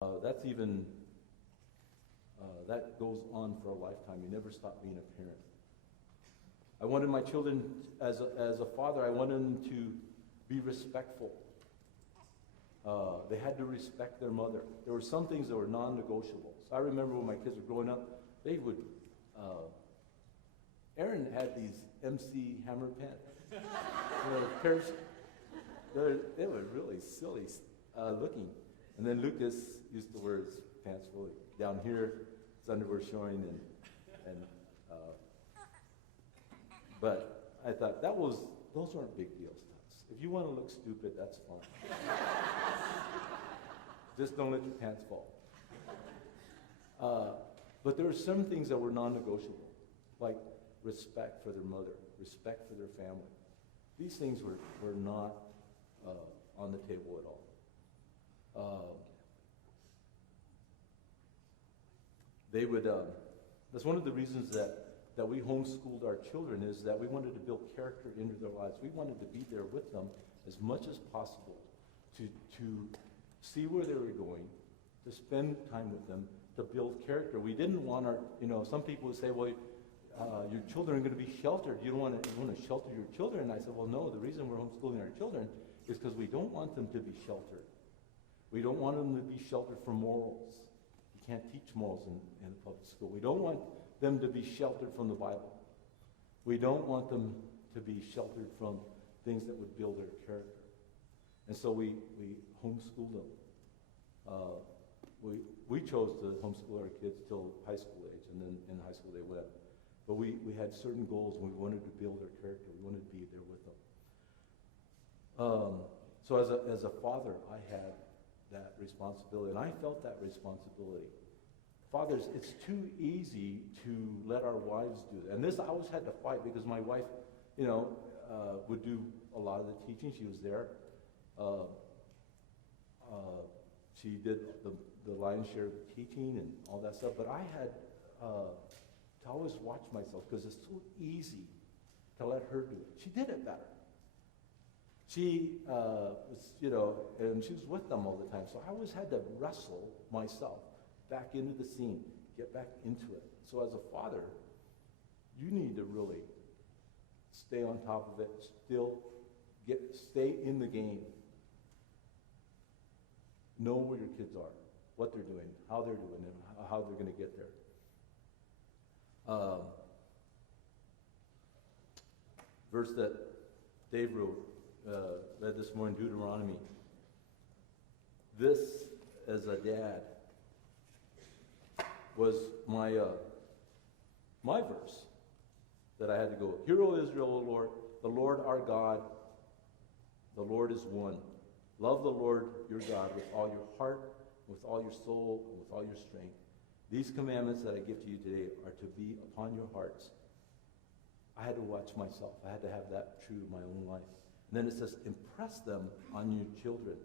That's even, that goes on for a lifetime. You never stop being a parent. I wanted my children, as a father, I wanted them to be respectful. They had to respect their mother. There were some things that were non-negotiables. I remember when my kids were growing up, they would, Aaron had these MC Hammer pants. Pairs, they were really silly looking. And then Lucas used to wear his pants fully down here, his underwear showing, but I thought those weren't big deals to us. If you want to look stupid, that's fine. Just don't let your pants fall. But there were some things that were non-negotiable, like respect for their mother, respect for their family. These things were not on the table at all. They would, that's one of the reasons that we homeschooled our children, is that we wanted to build character into their lives. We wanted to be there with them as much as possible to see where they were going, to spend time with them, to build character. We didn't want our, some people would say, well, your children are going to be sheltered. You want to shelter your children. And I said, well, no, the reason we're homeschooling our children is because we don't want them to be sheltered. We don't want them to be sheltered from morals. You can't teach morals in the public school. We don't want them to be sheltered from the Bible. We don't want them to be sheltered from things that would build their character. And so we homeschooled them. We chose to homeschool our kids till high school age, and then in high school they went. But we had certain goals, and we wanted to build their character. We wanted to be there with them. So as a father, I had that responsibility, and I felt that responsibility. Fathers, it's too easy to let our wives do that. And this I always had to fight, because my wife, would do a lot of the teaching. She was there. She did the lion's share of the teaching and all that stuff. But I had to always watch myself, because it's so easy to let her do it. She did it better. She was, and she was with them all the time. So I always had to wrestle myself back into the scene, get back into it. So as a father, you need to really stay on top of it, stay in the game. Know where your kids are, what they're doing, how they're doing, and how they're going to get there. Verse that Dave read this morning, Deuteronomy. This, as a dad, was my verse that I had to go. Hear, O Israel, the Lord our God, the Lord is one. Love the Lord your God with all your heart, with all your soul, and with all your strength. These commandments that I give to you today are to be upon your hearts. I had to watch myself. I had to have that true in my own life. And then it says, impress them on your children.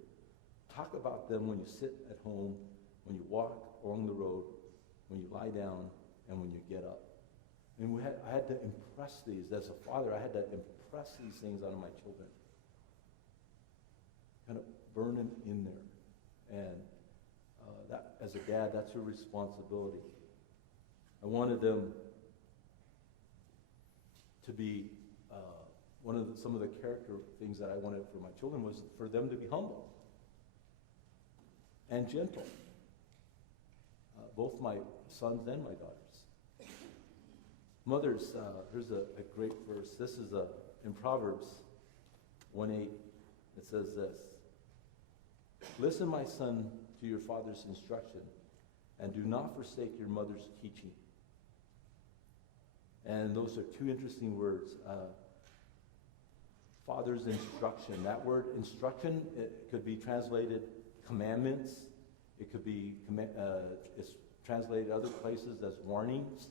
Talk about them when you sit at home, when you walk along the road, when you lie down, and when you get up. And I had to impress these. As a father, I had to impress these things on my children. Kind of burn them in there. And that, as a dad, that's your responsibility. I wanted them to be, some of the character things that I wanted for my children was for them to be humble and gentle. Both my sons and my daughters. Mothers, here's a great verse. This is in Proverbs 1:8. It says this. Listen, my son, to your father's instruction, and do not forsake your mother's teaching. And those are two interesting words. Father's instruction. That word instruction, it could be translated commandments. It could be, it's translated other places as warnings.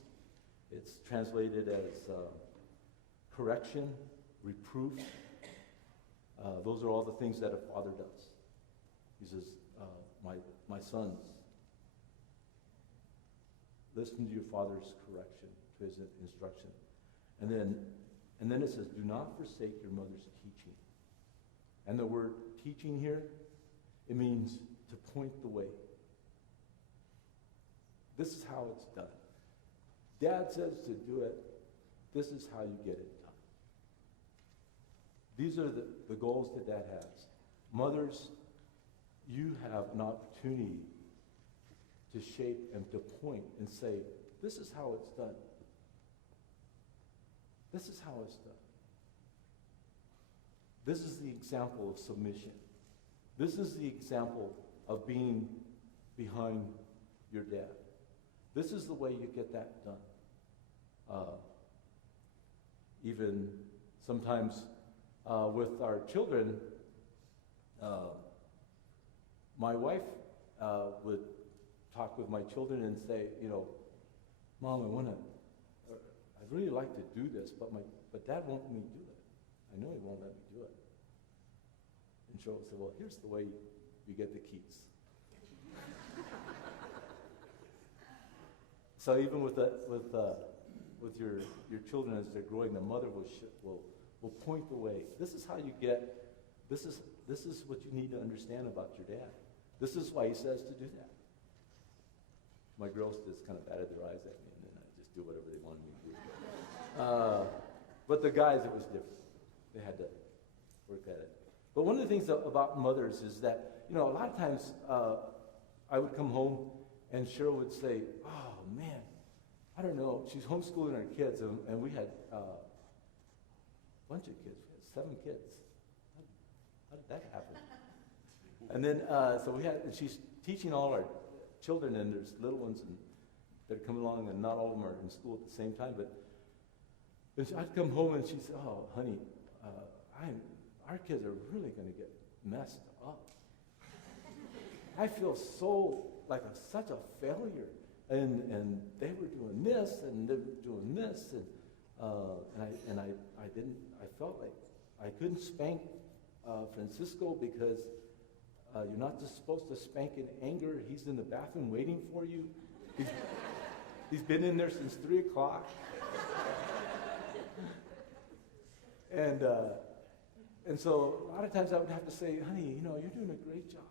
It's translated as correction, reproof. Those are all the things that a father does. He says, my sons, listen to your father's correction, to his instruction. And then it says, do not forsake your mother's teaching. And the word teaching here, it means to point the way. This is how it's done. Dad says to do it. This is how you get it done. These are the goals that Dad has. Mothers, you have an opportunity to shape and to point and say, this is how it's done. This is how it's done. This is the example of submission. This is the example of being behind your dad. This is the way you get that done. Even sometimes with our children, my wife would talk with my children and say, Mom, I'd really like to do this, but Dad won't let me do it. I know he won't let me do it. And she'll say, well, here's the way you get the keys. So even with your children as they're growing, the mother will point the way. This is how you get. This is what you need to understand about your dad. This is why he says to do that. My girls just kind of batted their eyes at me, and then I just do whatever they wanted me to do. But the guys, it was different. They had to work at it. But one of the things about mothers is that, a lot of times I would come home and Cheryl would say, oh, man, I don't know. She's homeschooling her kids, and we had a bunch of kids. We had 7 kids. How did that happen? And then, and she's teaching all our children, and there's little ones that come along, and not all of them are in school at the same time. But I'd come home, and she'd say, oh, honey, our kids are really going to get messed up. I feel so like such a failure. And they were doing this, and they were doing this, and I felt like I couldn't spank Francisco because you're not just supposed to spank in anger. He's in the bathroom waiting for you. He's been in there since 3 o'clock. And so a lot of times I would have to say, honey, you're doing a great job.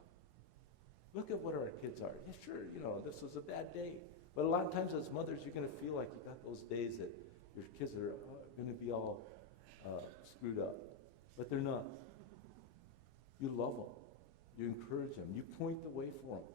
Look at what our kids are. Yeah, sure, this was a bad day. But a lot of times as mothers, you're going to feel like you got those days that your kids are going to be all screwed up. But they're not. You love them. You encourage them. You point the way for them.